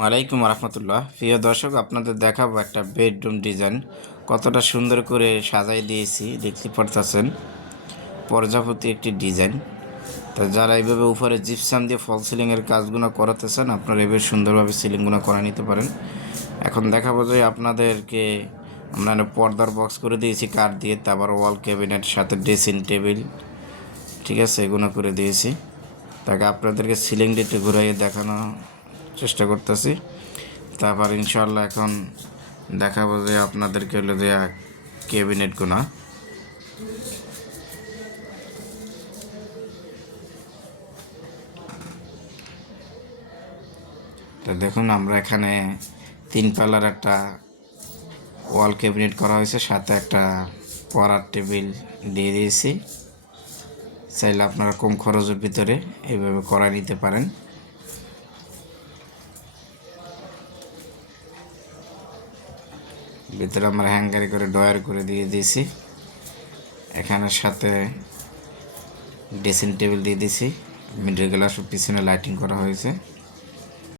ওয়ালাইকুম রহমতুল্লাহ। প্রিয় দর্শক, আপনাদের দেখাবো একটা বেডরুম ডিজাইন কতটা সুন্দর করে সাজাই দিয়েছি। দেখতে পারতেছেন প্রজাপতি একটি ডিজাইন। তা যারা এইভাবে উপরে জিপসাম দিয়ে ফল সিলিংয়ের কাজগুলো করাতেছেন, আপনারা এভাবে সুন্দরভাবে সিলিংগুলো করা নিতে পারেন। এখন দেখাবো যে আপনাদেরকে আমরা পর্দার বক্স করে দিয়েছি কাঠ দিয়ে, তারপর ওয়াল ক্যাবিনেট সাথে ড্রেসিং টেবিল, ঠিক আছে, এগুলো করে দিয়েছি। তাকে আপনাদেরকে সিলিংটি একটু ঘুরাইয়ে দেখানোর চেষ্টা করতেছি। তারপর ইনশাল্লাহ এখন দেখাবো যে আপনাদেরকে হলো দেয়া ক্যাবিনেটগুলো। তো দেখুন, আমরা এখানে 3 পাল্লার একটা ওয়াল ক্যাবিনেট করা হয়েছে, সাথে একটা পড়ার টেবিল দিয়ে দিয়েছি। চাইলে আপনারা কম খরচের ভিতরে এইভাবে করা নিতে পারেন। ভিতরে আমরা হ্যাঙ্গারি করে ডয়ার করে দিয়ে দিয়েছি। এখানে সাথে ড্রেসিং টেবিল দিয়ে দিয়েছি, মিডল গ্লাস পিছনে লাইটিং করা হয়েছে।